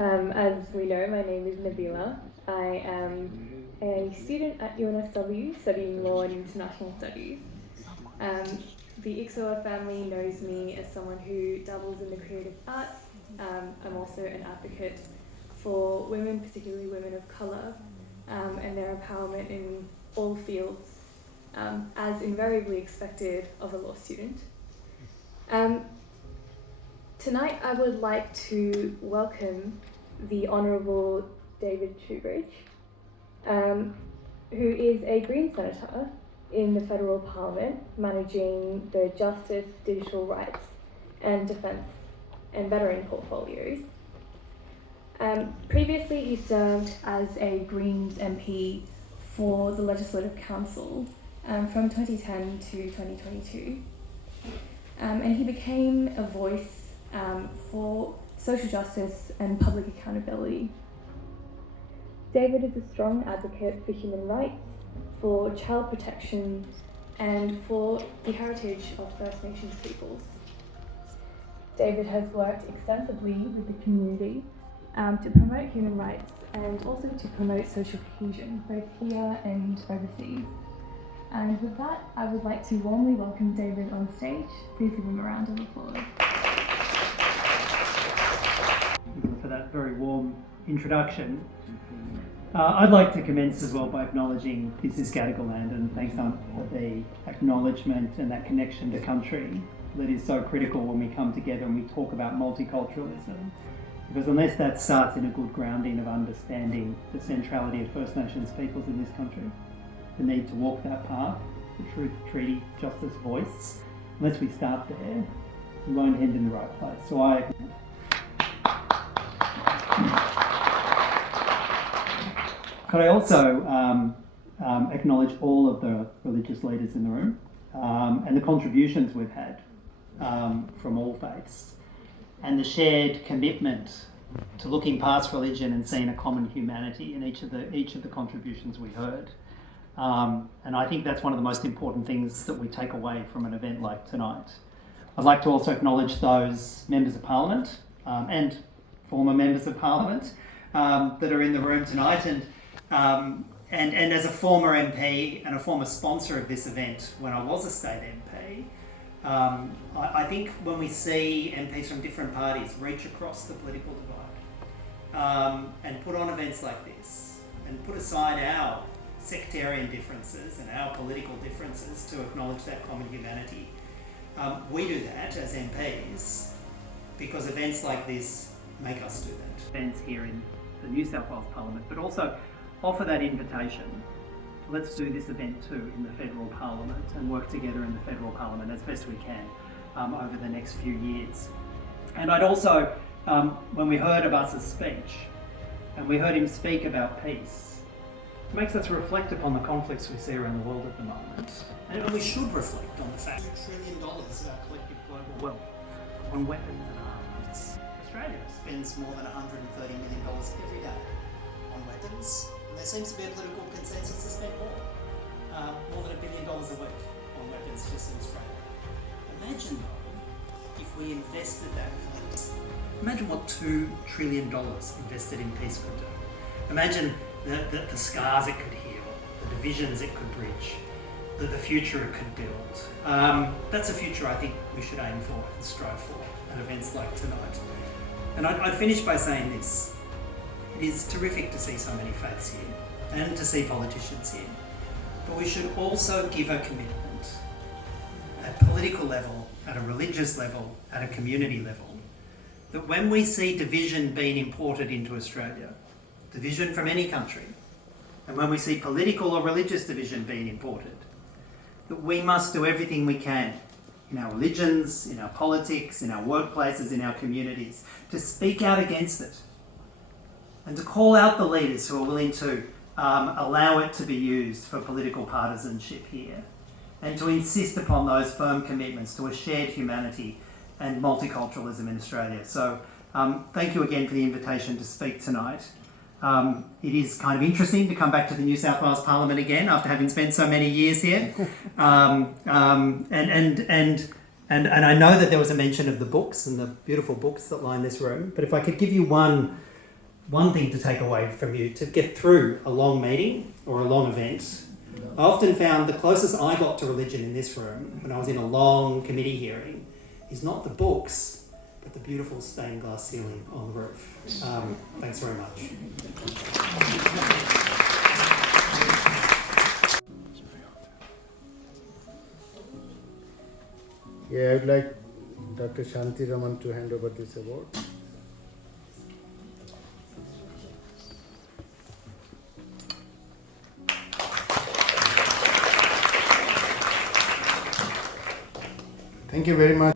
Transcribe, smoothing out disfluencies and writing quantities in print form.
As we know, my name is Nabila. I am a student at UNSW studying Law and International Studies. The ICSOA family knows me as someone who dabbles in the creative arts. I'm also an advocate for women, particularly women of colour, and their empowerment in all fields, as invariably expected of a law student. Tonight I would like to welcome the Honourable David Shoebridge, who is a Green Senator in the Federal Parliament, managing the Justice, Digital Rights and Defence and Veteran portfolios. Previously he served as a Greens MP for the Legislative Council from 2010 to 2022. And he became a voice for social justice and public accountability. David is a strong advocate for human rights, for child protection, and for the heritage of First Nations peoples. David has worked extensively with the community to promote human rights and also to promote social cohesion, both here and overseas. And with that, I would like to warmly welcome David on stage. Please give him a round of applause. For that very warm introduction. I'd like to commence as well by acknowledging this is Gadigal land, and thanks for the acknowledgement and that connection to country that is so critical when we come together and we talk about multiculturalism. Because unless that starts in a good grounding of understanding the centrality of First Nations peoples in this country, the need to walk that path, the truth, treaty, justice, voice, unless we start there, we won't end in the right place. So could I also acknowledge all of the religious leaders in the room and the contributions we've had from all faiths, and the shared commitment to looking past religion and seeing a common humanity in each of the contributions we heard. And I think that's one of the most important things that we take away from an event like tonight. I'd like to also acknowledge those members of Parliament and former members of Parliament that are in the room tonight, and as a former MP and a former sponsor of this event when I was a state MP, I think when we see MPs from different parties reach across the political divide and put on events like this and put aside our sectarian differences and our political differences to acknowledge that common humanity, we do that as MPs because events like this make us do that. Events here in the New South Wales Parliament, but also offer that invitation. Let's do this event too in the Federal Parliament and work together in the Federal Parliament as best we can over the next few years. And I'd also, when we heard Abbas's speech, and we heard him speak about peace, it makes us reflect upon the conflicts we see around the world at the moment. And we should reflect on the fact $2 trillion of our collective global wealth on weapons and arms. Australia spends more than $130 million every day on weapons, and there seems to be a political consensus to spend more than $1 billion a week on weapons just in Australia. Imagine though, if we invested that collectively. Imagine what $2 trillion invested in peace could do. Imagine the scars it could heal, the divisions it could bridge, the future it could build. That's a future I think we should aim for and strive for at events like tonight. And I'd finish by saying this. It is terrific to see so many faiths here and to see politicians here. But we should also give a commitment at political level, at a religious level, at a community level, that when we see division being imported into Australia, division from any country, and when we see political or religious division being imported, that we must do everything we can in our religions, in our politics, in our workplaces, in our communities, to speak out against it and to call out the leaders who are willing to allow it to be used for political partisanship here, and to insist upon those firm commitments to a shared humanity and multiculturalism in Australia. So thank you again for the invitation to speak tonight. It is kind of interesting to come back to the New South Wales Parliament again after having spent so many years here. And I know that there was a mention of the books and the beautiful books that line this room, but if I could give you one one thing to take away from you to get through a long meeting or a long event. I often found the closest I got to religion in this room when I was in a long committee hearing is not the books, but the beautiful stained glass ceiling on the roof. Thanks very much. Yeah, I'd like Dr. Shanti Raman to hand over this award. Thank you very much.